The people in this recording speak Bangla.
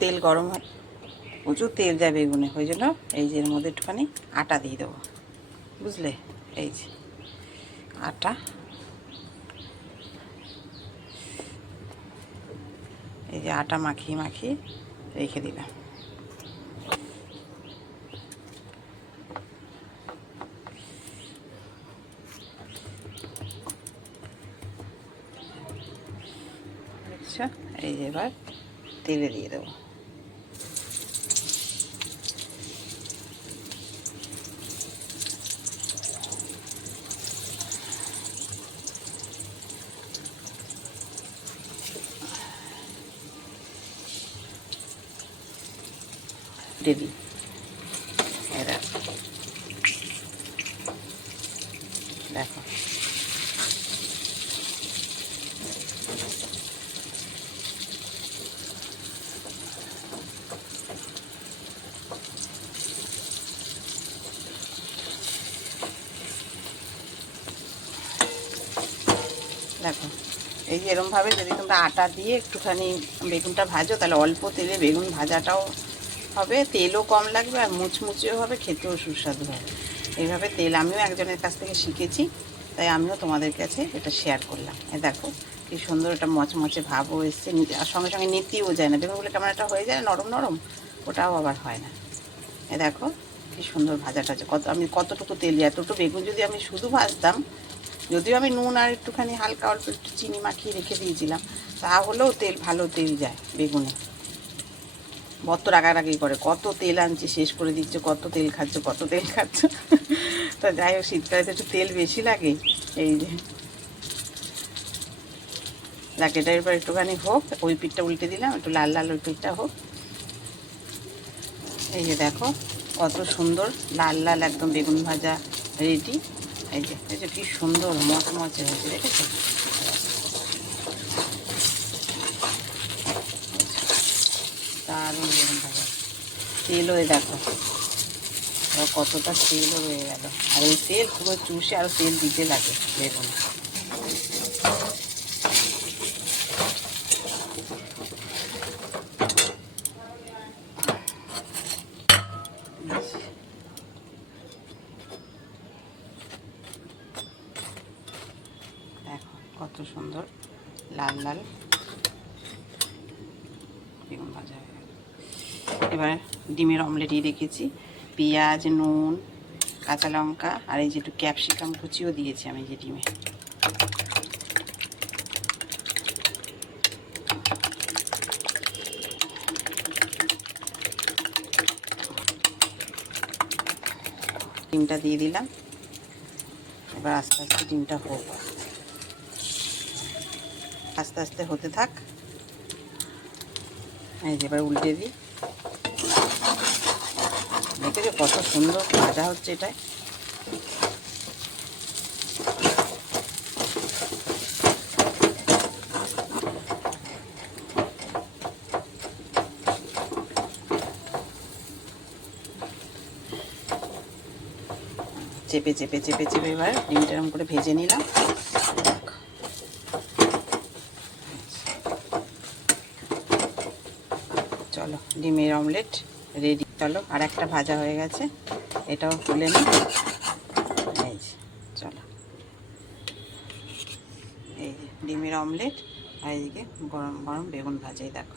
তেল গরম হয়। প্রচুর তেল যায় বেগুনে, ওই জন্য এই যে এর মধ্যে একটুখানি আটা দিয়ে দেবো। বুঝলে? এই যে আটা। এই যে আটা মাখিয়ে মাখিয়ে রেখে দিলাম। এই যে এবার তেলে দিয়ে দেবো দেবি এরা দেখো দেখো, এই যে এরমভাবে যদি তোমরা আটা দিয়ে একটুখানি বেগুনটা ভাজো, তাহলে অল্প তেলে বেগুন ভাজাটাও হবে, তেলও কম লাগবে আর মুচমুচেও হবে, খেতেও সুস্বাদু হবে। এইভাবে তেল আমিও একজনের কাছ থেকে শিখেছি, তাই আমিও তোমাদের কাছে এটা শেয়ার করলাম। এ দেখো, কি সুন্দর এটা মচমচে ভাবও এসছে আর সঙ্গে সঙ্গে নিতেও যায় না। বেগুনগুলো কেমন একটা হয়ে যায় নরম নরম, ওটাও আবার হয় না। এ দেখো, কি সুন্দর ভাজাটা কত আমি কতটুকু তেল, এতটুকু বেগুন যদি আমি শুধু ভাজতাম যদিও আমি নুন আর একটুখানি হালকা অল্প একটু চিনি মাখিয়ে রেখে দিয়েছিলাম, তাহলেও তেল, ভালো তেল যায় বেগুনে। বত রাগারাগি করে, কত তেল আনছে, শেষ করে দিচ্ছে, কত তেল খাচ্ছ, কত তেল খাচ্ছ। তা যাই হোক, শীতকালে তো একটু তেল বেশি লাগে, এই যে। এটা এরপর একটুখানি হোক, ওই পিঠটা উল্টে দিলাম, একটু লাল লাল ওই পিঠটা হোক। এই যে দেখো, কত সুন্দর লাল লাল একদম বেগুন ভাজা রেডি। এই কি সুন্দর মচমচে হয়েছে, দেখেছ? দারুণ বেগুন ভাজা তেল হয়ে দেখো। কতটা তেল হয়ে গেল। আর এই তেল পুরো চুষে আরও তেল দিতে লাগে বেগুন দেখো কত সুন্দর, লাল লাল। বেগুন ভাজা হয়ে গেল। এবার ডিমের অমলেটই রেখেছি পেঁয়াজ, নুন, কাঁচা লঙ্কা আর এই যে একটু ক্যাপসিকাম কুচিও দিয়েছি আমি যে ডিমে। ডিমটা দিয়ে দিলাম। এবার আস্তে আস্তে ডিমটা হোক আস্তে আস্তে হতে থাক। এবার উল্টে দিই। দেখেছ কত সুন্দর ভাজা হচ্ছে এটাই চেপে চেপে চেপে চেপে এবার ডিমটা এরকম করে ভেজে নিলাম। চলো, ডিমের অমলেট রেডি চলো, আর একটা ভাজা হয়ে গেছে, এটাও তুলে নিই। এই যে, চলো। এই যে, ডিমের অমলেট, আর এইদিকে গরম গরম বেগুন ভাজাই, দেখো।